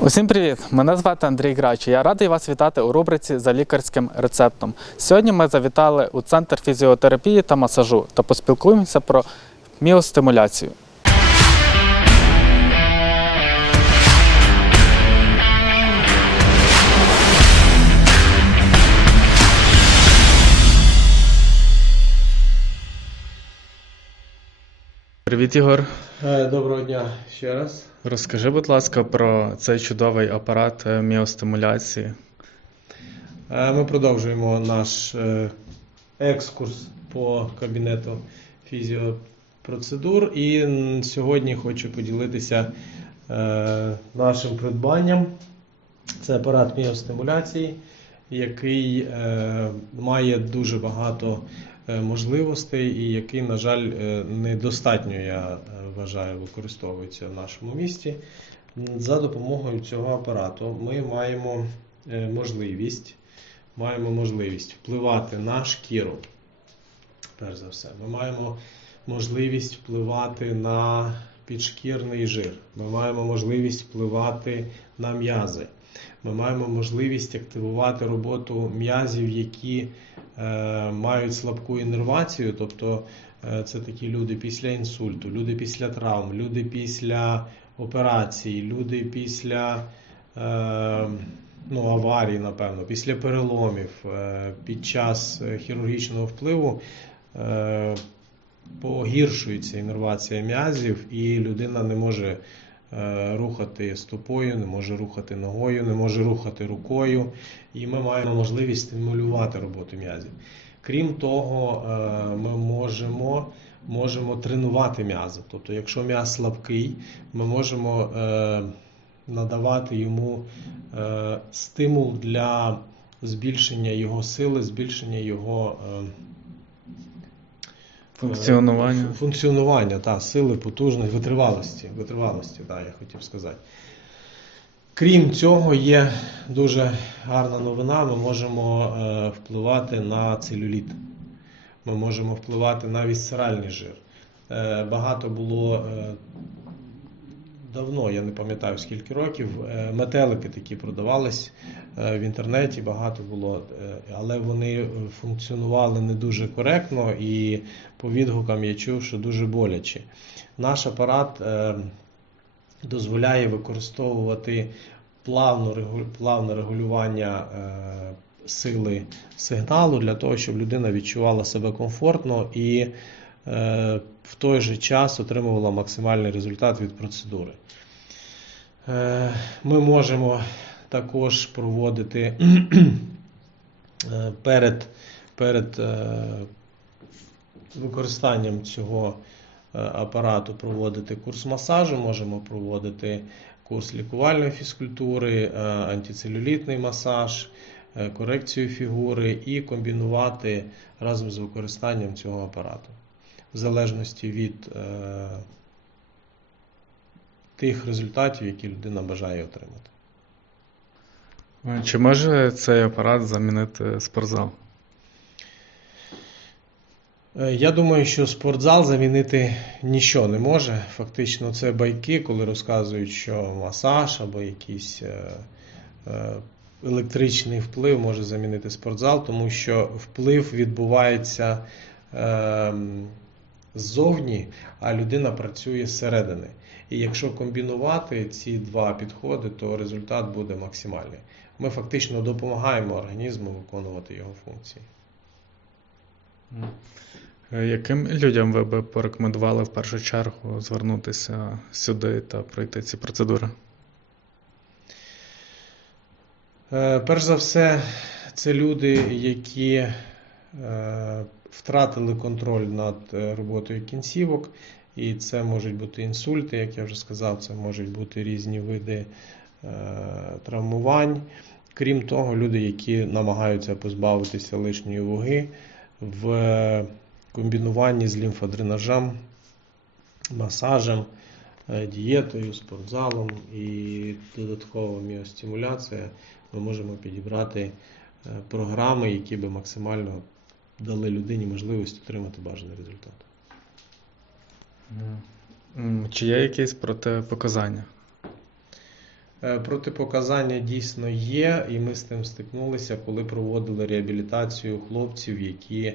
Усім привіт! Мене звати Андрій Грач. Я радий вас вітати у рубриці за лікарським рецептом. Сьогодні ми завітали у центр фізіотерапії та масажу та поспілкуємося про міостимуляцію. Привіт, Ігор. Е, Доброго дня ще раз. Розкажи, будь ласка, про цей чудовий апарат е, міостимуляції. Е, Ми продовжуємо наш екскурс по кабінету фізіопроцедур. І сьогодні хочу поділитися нашим придбанням. Це апарат міостимуляції, який має дуже багато можливостей і який, на жаль, е, недостатньо, я е, вважаю, використовується в нашому місті. За допомогою цього апарату ми маємо е, можливість, маємо можливість впливати на шкіру. Перш за все, ми маємо можливість впливати на підшкірний жир. Ми маємо можливість впливати на м'язи. Ми маємо можливість активувати роботу м'язів, які е, мають слабку іннервацію, тобто е, це такі люди після інсульту, люди після травм, люди після операцій, люди після е, ну, аварій, напевно, після переломів, під час хірургічного впливу. Погіршується іннервація м'язів, і людина не може рухати стопою, не може рухати ногою, не може рухати рукою, і ми маємо можливість стимулювати роботу м'язів. Крім того, е, ми можемо, можемо тренувати м'язи. Тобто, якщо м'яз слабкий, ми можемо е, надавати йому е, стимул для збільшення його сили, збільшення його. Е, Функціонування. Функціонування, та, сили, потужності, витривалості, витривалості, так, я хотів сказати. Крім цього, є дуже гарна новина. Ми можемо е, впливати на целюліт. Ми можемо впливати на вісцеральний жир. Е, багато було давно, я не пам'ятаю скільки років, е, метелики такі продавались е, в інтернеті, багато було, е, але вони функціонували не дуже коректно і по відгукам я чув, що дуже боляче. Наш апарат дозволяє використовувати плавне регулювання сили сигналу для того, щоб людина відчувала себе комфортно і в той же час отримувала максимальний результат від процедури. Е, Ми можемо також проводити е, перед, перед е, використанням цього е, апарату проводити курс масажу, можемо проводити курс лікувальної фізкультури, е, антицелюлітний масаж, е, корекцію фігури і комбінувати разом з використанням цього апарату. В залежності від е, тих результатів, які людина бажає отримати. Чи може цей апарат замінити спортзал? Е, Я думаю, що спортзал замінити нічого не може. Фактично, це байки, коли розказують, що масаж або якийсь е, е, електричний вплив може замінити спортзал, тому що вплив відбувається е, ззовні, а людина працює зсередини. І якщо комбінувати ці два підходи, то результат буде максимальний. Ми фактично допомагаємо організму виконувати його функції. Е, Яким людям ви би порекомендували в першу чергу звернутися сюди та пройти ці процедури? Е, Перш за все, це люди, які е, втратили контроль над е, роботою кінцівок, і це можуть бути інсульти, як я вже сказав, це можуть бути різні види е, травмувань. Крім того, люди, які намагаються позбавитися лишньої ваги в комбінуванні з лімфодренажем, масажем, е, дієтою, спортзалом і додаткова міостимуляція, ми можемо підібрати програми, які би максимально дали людині можливість отримати бажаний результат. Чи є якісь протипоказання? Е, Протипоказання дійсно є, і ми з тим стикнулися, коли проводили реабілітацію хлопців, які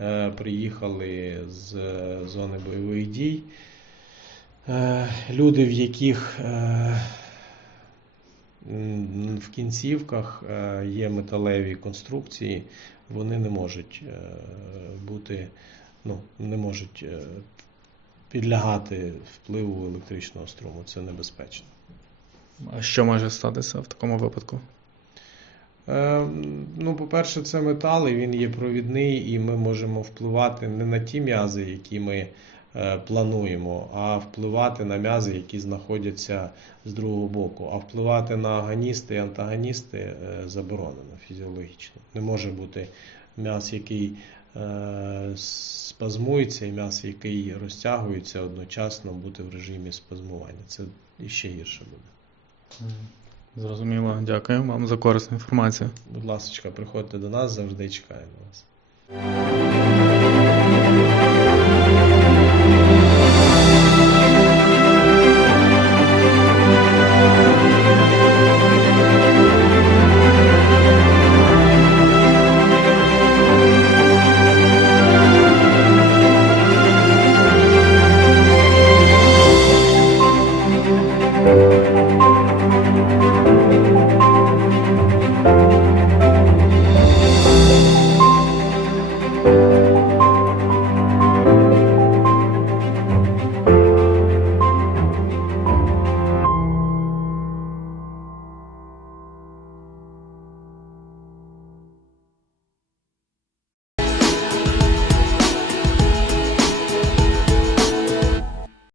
е, приїхали з е, зони бойових дій. Люди, в яких в кінцівках є металеві конструкції, вони не можуть е, бути, ну, не можуть е, підлягати впливу електричного струму. Це небезпечно. А що може статися в такому випадку? Е, Ну, по-перше, це метал, і він є провідний, і ми можемо впливати не на ті м'язи, які ми плануємо, а впливати на м'язи, які знаходяться з другого боку. А впливати на агоністи і антагоністи е, заборонено фізіологічно. Не може бути м'яз, який е, спазмується, і м'яз, який розтягується одночасно бути в режимі спазмування. Це іще гірше буде. Зрозуміло, дякую вам за корисну інформацію. Будь ласка, приходьте до нас, завжди чекаємо вас.